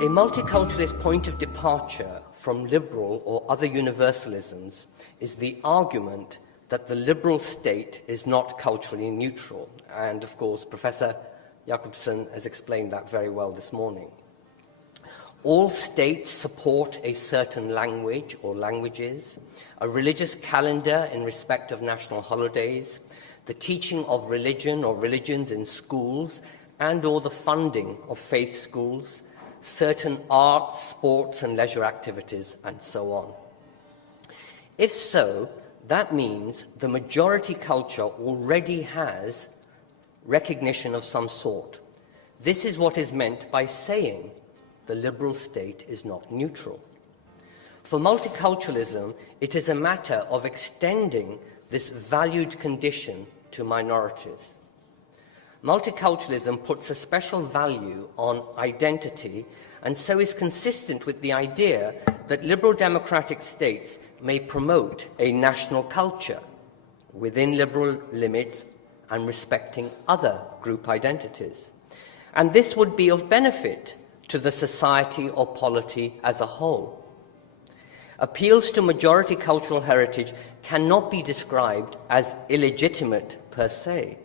A multiculturalist point of departure from liberal or other universalisms is the argument that the liberal state is not culturally neutral. And of course, Professor Jacobson has explained that very well this morning. All states support a certain language or languages, a religious calendar in respect of national holidays, the teaching of religion or religions in schools, and or the funding of faith schools, certain arts, sports and leisure activities, and so on. If so, that means the majority culture already has recognition of some sort. This is what is meant by saying the liberal state is not neutral. For multiculturalism, it is a matter of extending this valued condition to minorities. Multiculturalism puts a special value on identity and so is consistent with the idea that liberal democratic states may promote a national culture within liberal limits and respecting other group identities. And this would be of benefit to the society or polity as a whole. Appeals to majority cultural heritage cannot be described as illegitimate per se.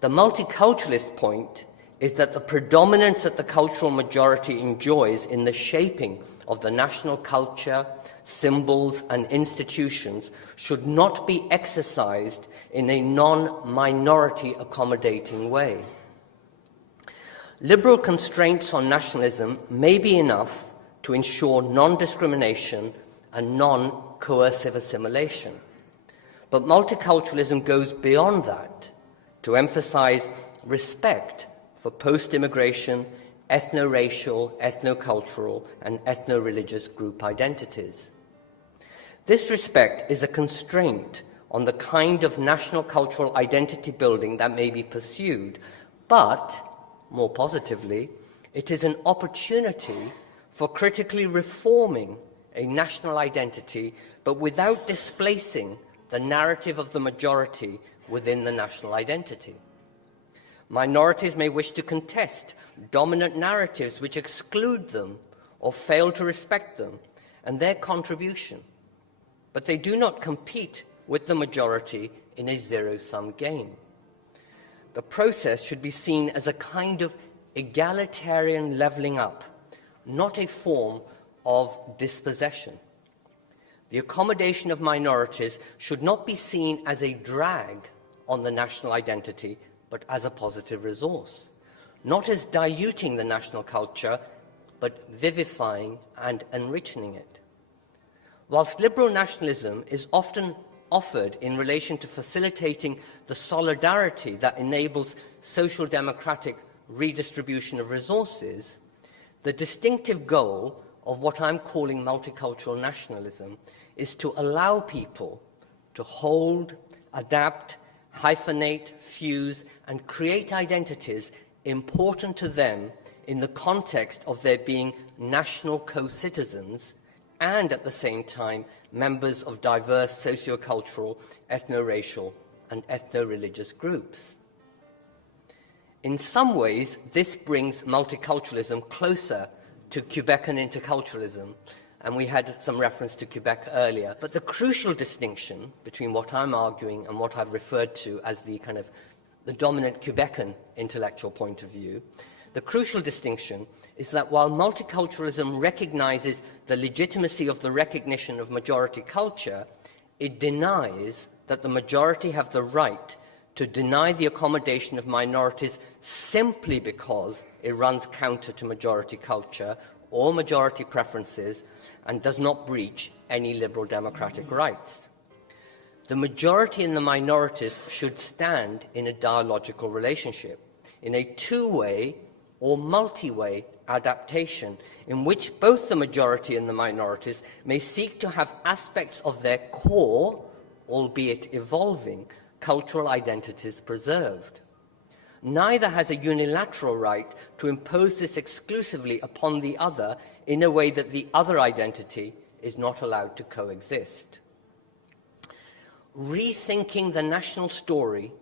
The multiculturalist point is that the predominance that the cultural majority enjoys in the shaping of the national culture, symbols and institutions should not be exercised in a non-minority accommodating way. Liberal constraints on nationalism may be enough to ensure non-discrimination and non-coercive assimilation. But multiculturalism goes beyond that to emphasize respect for post-immigration, ethno-racial, ethno-cultural, and ethno-religious group identities. This respect is a constraint on the kind of national cultural identity building that may be pursued, but, more positively, it is an opportunity for critically reforming a national identity, but without displacing the narrative of the majority within the national identity. Minorities may wish to contest dominant narratives which exclude them or fail to respect them and their contribution, but they do not compete with the majority in a zero-sum game. The process should be seen as a kind of egalitarian levelling up, not a form of dispossession. The accommodation of minorities should not be seen as a drag on the national identity, but as a positive resource, not as diluting the national culture, but vivifying and enriching it. Whilst liberal nationalism is often offered in relation to facilitating the solidarity that enables social democratic redistribution of resources, the distinctive goal of what I'm calling multicultural nationalism is to allow people to hold, adapt, hyphenate, fuse, and create identities important to them in the context of their being national co-citizens and at the same time members of diverse socio-cultural, ethno-racial, and ethno-religious groups. In some ways, this brings multiculturalism closer to Quebecan interculturalism, and we had some reference to Quebec earlier. But the crucial distinction between what I'm arguing and what I've referred to as the dominant Quebecan intellectual point of view, the crucial distinction is that while multiculturalism recognizes the legitimacy of the recognition of majority culture, it denies that the majority have the right to deny the accommodation of minorities simply because it runs counter to majority culture or majority preferences and does not breach any liberal democratic rights. The majority and the minorities should stand in a dialogical relationship, in a two-way or multi-way adaptation in which both the majority and the minorities may seek to have aspects of their core, albeit evolving, cultural identities preserved. Neither has a unilateral right to impose this exclusively upon the other in a way that the other identity is not allowed to coexist. Rethinking the national story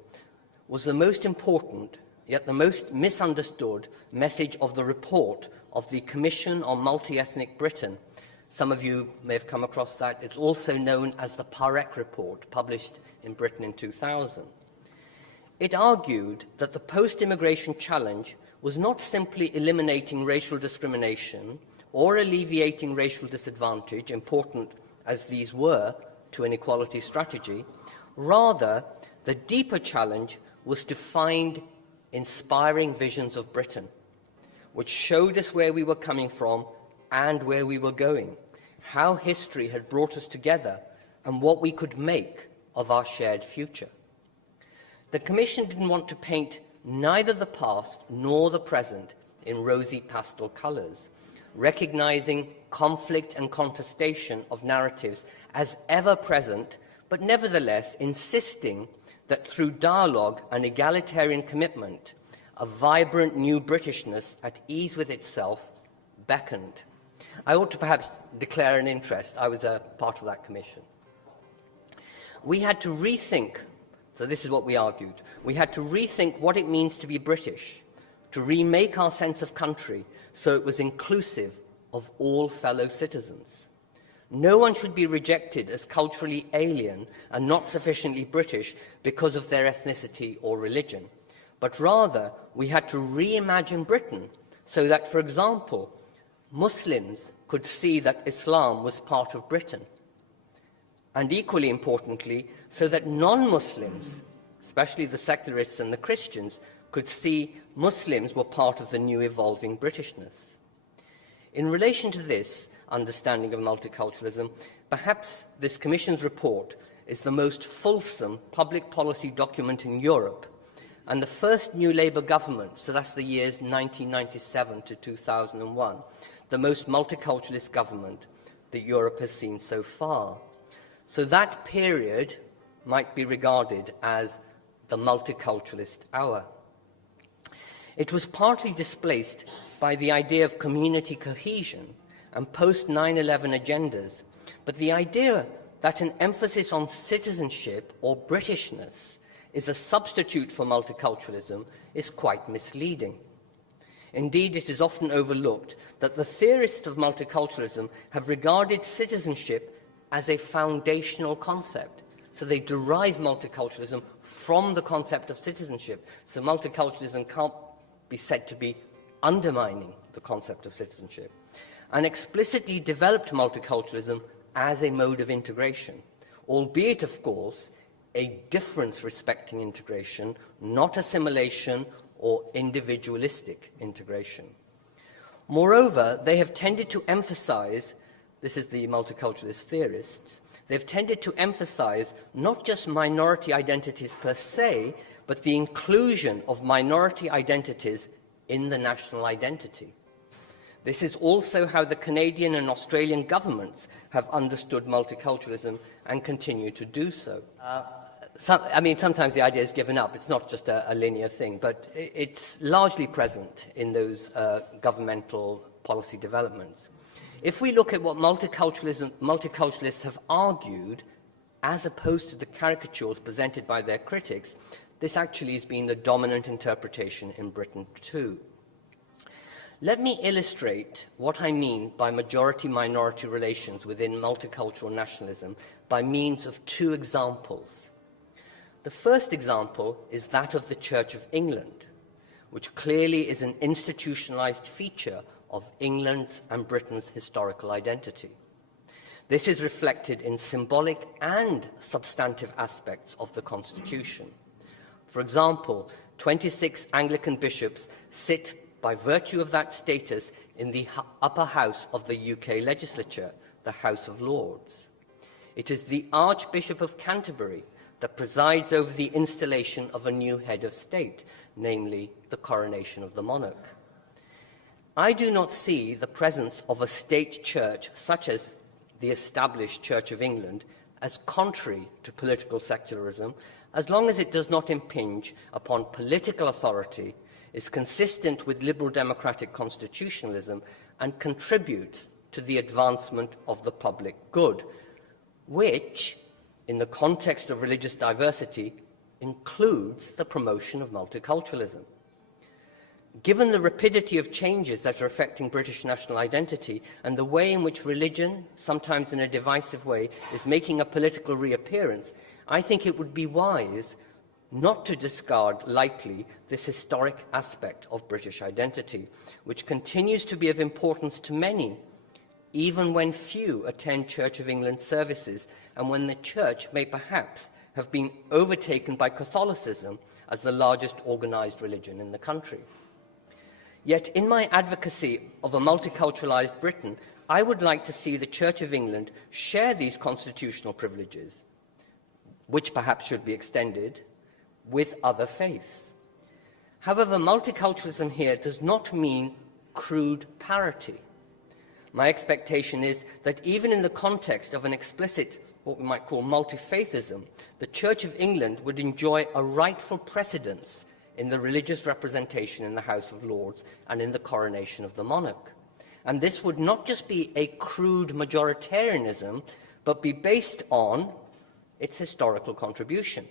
was the most important, yet the most misunderstood, message of the report of the Commission on Multi-Ethnic Britain. Some of you may have come across that. It's also known as the Parek Report, published in Britain in 2000. It argued that the post-immigration challenge was not simply eliminating racial discrimination or alleviating racial disadvantage, important as these were to an equality strategy. Rather, the deeper challenge was to find inspiring visions of Britain, which showed us where we were coming from and where we were going, how history had brought us together, and what we could make of our shared future. The Commission didn't want to paint neither the past nor the present in rosy pastel colours, recognising conflict and contestation of narratives as ever present, but nevertheless insisting that through dialogue and egalitarian commitment, a vibrant new Britishness at ease with itself beckoned. I ought to perhaps declare an interest. I was a part of that commission. We had to rethink, so this is what we argued, we had to rethink what it means to be British, to remake our sense of country so it was inclusive of all fellow citizens. No one should be rejected as culturally alien and not sufficiently British because of their ethnicity or religion, but rather we had to reimagine Britain so that, for example, Muslims could see that Islam was part of Britain, and equally importantly, so that non-Muslims, especially the secularists and the Christians, could see Muslims were part of the new evolving Britishness. In relation to this understanding of multiculturalism, perhaps this Commission's report is the most fulsome public policy document in Europe, and the first new Labour government, so that's the years 1997 to 2001, the most multiculturalist government that Europe has seen so far. So that period might be regarded as the multiculturalist hour. It was partly displaced by the idea of community cohesion and post-9/11 agendas, but the idea that an emphasis on citizenship or Britishness is a substitute for multiculturalism is quite misleading. Indeed, it is often overlooked that the theorists of multiculturalism have regarded citizenship as a foundational concept. So they derive multiculturalism from the concept of citizenship. So multiculturalism can't be said to be undermining the concept of citizenship. And explicitly developed multiculturalism as a mode of integration, albeit, of course, a difference respecting integration, not assimilation or individualistic integration. Moreover, they have tended to emphasize, this is the multiculturalist theorists, they've tended to emphasize not just minority identities per se, but the inclusion of minority identities in the national identity. This is also how the Canadian and Australian governments have understood multiculturalism and continue to do so. Sometimes the idea is given up. It's not just a linear thing, but it's largely present in those governmental policy developments. If we look at what multiculturalists have argued, as opposed to the caricatures presented by their critics, this actually has been the dominant interpretation in Britain too. Let me illustrate what I mean by majority-minority relations within multicultural nationalism by means of two examples. The first example is that of the Church of England, which clearly is an institutionalized feature of England's and Britain's historical identity. This is reflected in symbolic and substantive aspects of the Constitution. For example, 26 Anglican bishops sit by virtue of that status in the upper house of the UK legislature, the House of Lords. It is the Archbishop of Canterbury that presides over the installation of a new head of state, namely the coronation of the monarch. I do not see the presence of a state church such as the established Church of England as contrary to political secularism, as long as it does not impinge upon political authority, is consistent with liberal democratic constitutionalism, and contributes to the advancement of the public good, which, in the context of religious diversity, includes the promotion of multiculturalism. Given the rapidity of changes that are affecting British national identity and the way in which religion, sometimes in a divisive way, is making a political reappearance, I think it would be wise not to discard lightly this historic aspect of British identity, which continues to be of importance to many, even when few attend Church of England services and when the Church may perhaps have been overtaken by Catholicism as the largest organised religion in the country. Yet in my advocacy of a multiculturalised Britain, I would like to see the Church of England share these constitutional privileges, which perhaps should be extended, with other faiths. However, multiculturalism here does not mean crude parity. My expectation is that even in the context of an explicit, what we might call multi-faithism, the Church of England would enjoy a rightful precedence in the religious representation in the House of Lords and in the coronation of the monarch. And this would not just be a crude majoritarianism, but be based on its historical contribution.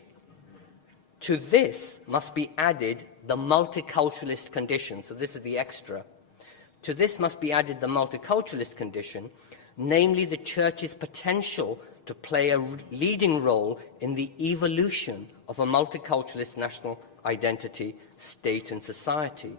To this must be added the multiculturalist condition. So this is the extra. To this must be added the multiculturalist condition, namely the Church's potential to play a leading role in the evolution of a multiculturalist national identity, state and society.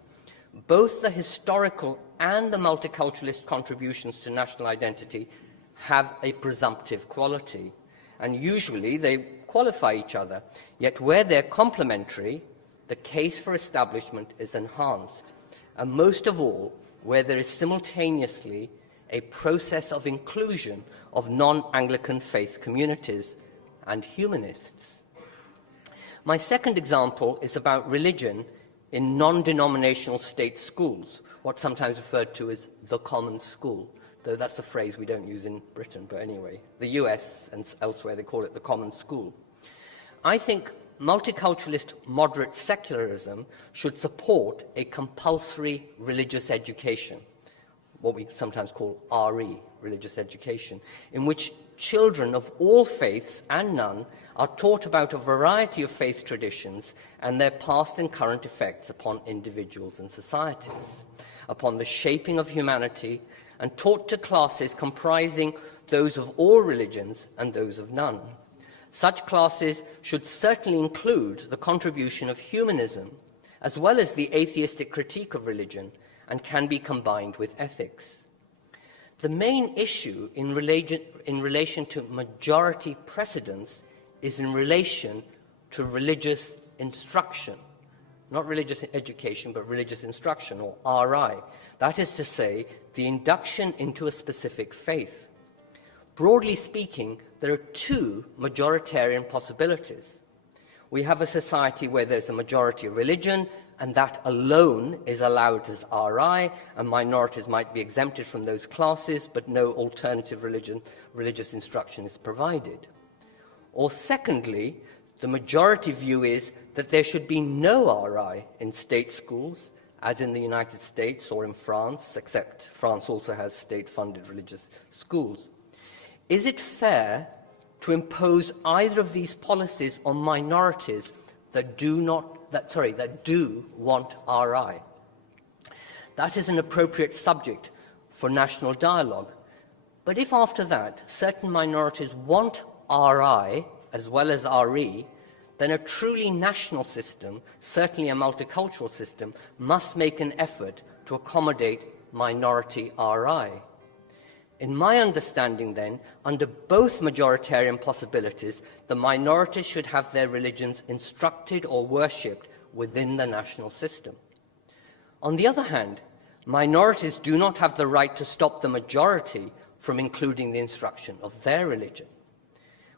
Both the historical and the multiculturalist contributions to national identity have a presumptive quality, and usually they qualify each other, yet where they're complementary, the case for establishment is enhanced, and most of all, where there is simultaneously a process of inclusion of non-Anglican faith communities and humanists. My second example is about religion in non-denominational state schools, what's sometimes referred to as the common school, though that's a phrase we don't use in Britain, but anyway, the US and elsewhere they call it the common school. I think multiculturalist moderate secularism should support a compulsory religious education, what we sometimes call RE, religious education, in which children of all faiths and none are taught about a variety of faith traditions and their past and current effects upon individuals and societies, upon the shaping of humanity, and taught to classes comprising those of all religions and those of none. Such classes should certainly include the contribution of humanism, as well as the atheistic critique of religion, and can be combined with ethics. The main issue in relation to majority precedence is in relation to religious instruction, not religious education, but religious instruction, or RI. That is to say, the induction into a specific faith. Broadly speaking, there are two majoritarian possibilities. We have a society where there's a majority of religion, and that alone is allowed as RI, and minorities might be exempted from those classes, but no alternative religious instruction is provided. Or secondly, the majority view is that there should be no RI in state schools, as in the United States or in France, except France also has state-funded religious schools. Is it fair to impose either of these policies on minorities that do want RI? That is an appropriate subject for national dialogue. But if after that certain minorities want RI as well as RE, then a truly national system, certainly a multicultural system, must make an effort to accommodate minority RI. In my understanding, then, under both majoritarian possibilities, the minorities should have their religions instructed or worshipped within the national system. On the other hand, minorities do not have the right to stop the majority from including the instruction of their religion.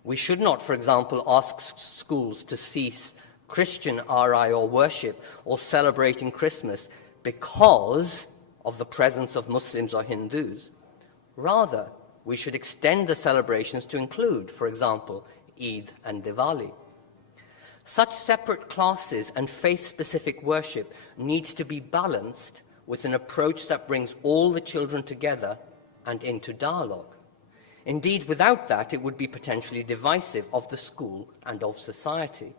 We should not, for example, ask schools to cease Christian RI or worship or celebrating Christmas because of the presence of Muslims or Hindus. Rather, we should extend the celebrations to include, for example, Eid and Diwali. Such separate classes and faith-specific worship needs to be balanced with an approach that brings all the children together and into dialogue. Indeed, without that, it would be potentially divisive of the school and of society.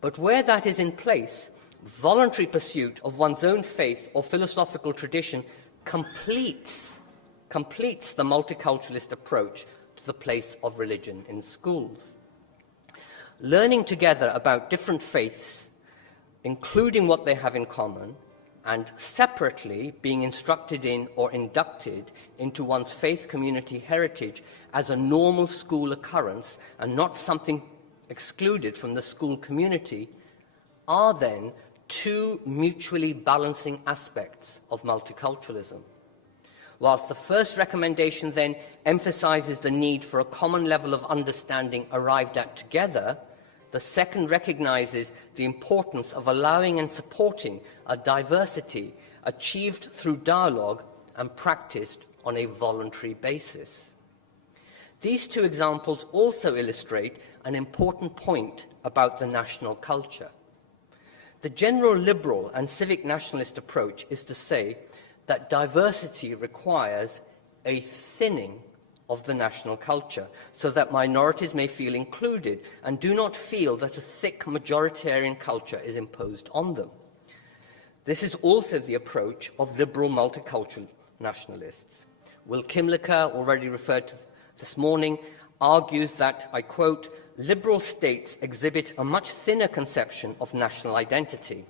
But where that is in place, voluntary pursuit of one's own faith or philosophical tradition completes the multiculturalist approach to the place of religion in schools. Learning together about different faiths, including what they have in common, and separately being instructed in or inducted into one's faith community heritage as a normal school occurrence and not something excluded from the school community, are then two mutually balancing aspects of multiculturalism. Whilst the first recommendation then emphasizes the need for a common level of understanding arrived at together, the second recognizes the importance of allowing and supporting a diversity achieved through dialogue and practiced on a voluntary basis. These two examples also illustrate an important point about the national culture. The general liberal and civic nationalist approach is to say that diversity requires a thinning of the national culture, so that minorities may feel included and do not feel that a thick majoritarian culture is imposed on them. This is also the approach of liberal multicultural nationalists. Will Kimlicka, already referred to this morning, argues that, I quote, "Liberal states exhibit a much thinner conception of national identity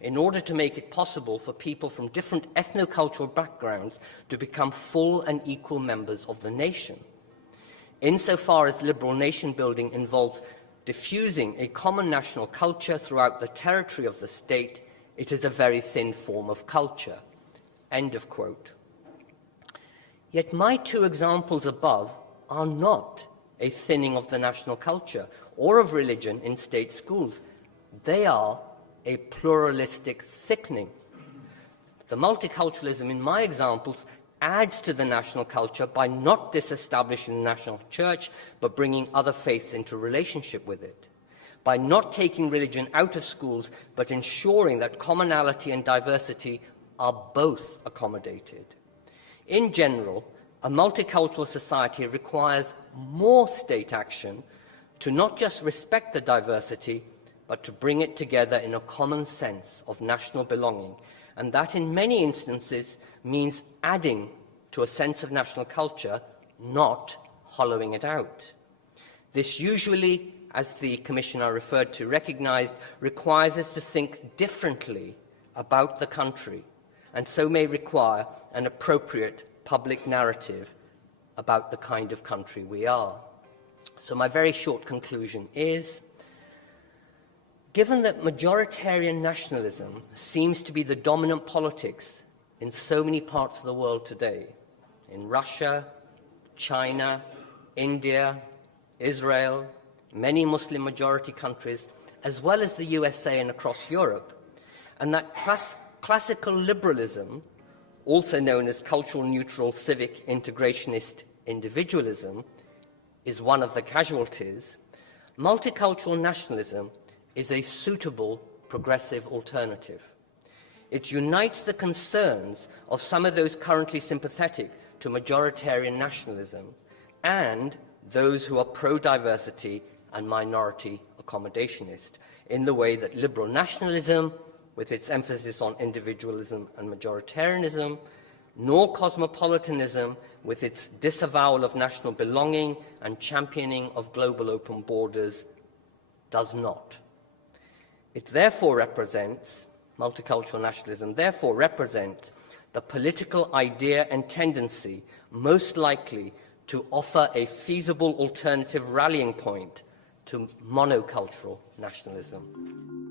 in order to make it possible for people from different ethno-cultural backgrounds to become full and equal members of the nation. Insofar as liberal nation-building involves diffusing a common national culture throughout the territory of the state, it is a very thin form of culture." End of quote. Yet my two examples above are not a thinning of the national culture or of religion in state schools. They are a pluralistic thickening. The multiculturalism in my examples adds to the national culture by not disestablishing the national church, but bringing other faiths into relationship with it, by not taking religion out of schools, but ensuring that commonality and diversity are both accommodated. In general, a multicultural society requires more state action to not just respect the diversity, but to bring it together in a common sense of national belonging, and that in many instances means adding to a sense of national culture, not hollowing it out. This usually, as the Commissioner referred to, recognised, requires us to think differently about the country, and so may require an appropriate public narrative about the kind of country we are. So my very short conclusion is, given that majoritarian nationalism seems to be the dominant politics in so many parts of the world today, in Russia, China, India, Israel, many Muslim majority countries, as well as the USA and across Europe, and that classical liberalism, also known as cultural neutral civic integrationist individualism, is one of the casualties, multicultural nationalism is a suitable progressive alternative. It unites the concerns of some of those currently sympathetic to majoritarian nationalism and those who are pro-diversity and minority accommodationist, in the way that liberal nationalism, with its emphasis on individualism and majoritarianism, nor cosmopolitanism, with its disavowal of national belonging and championing of global open borders, does not. It therefore represents, multicultural nationalism therefore represents the political idea and tendency most likely to offer a feasible alternative rallying point to monocultural nationalism.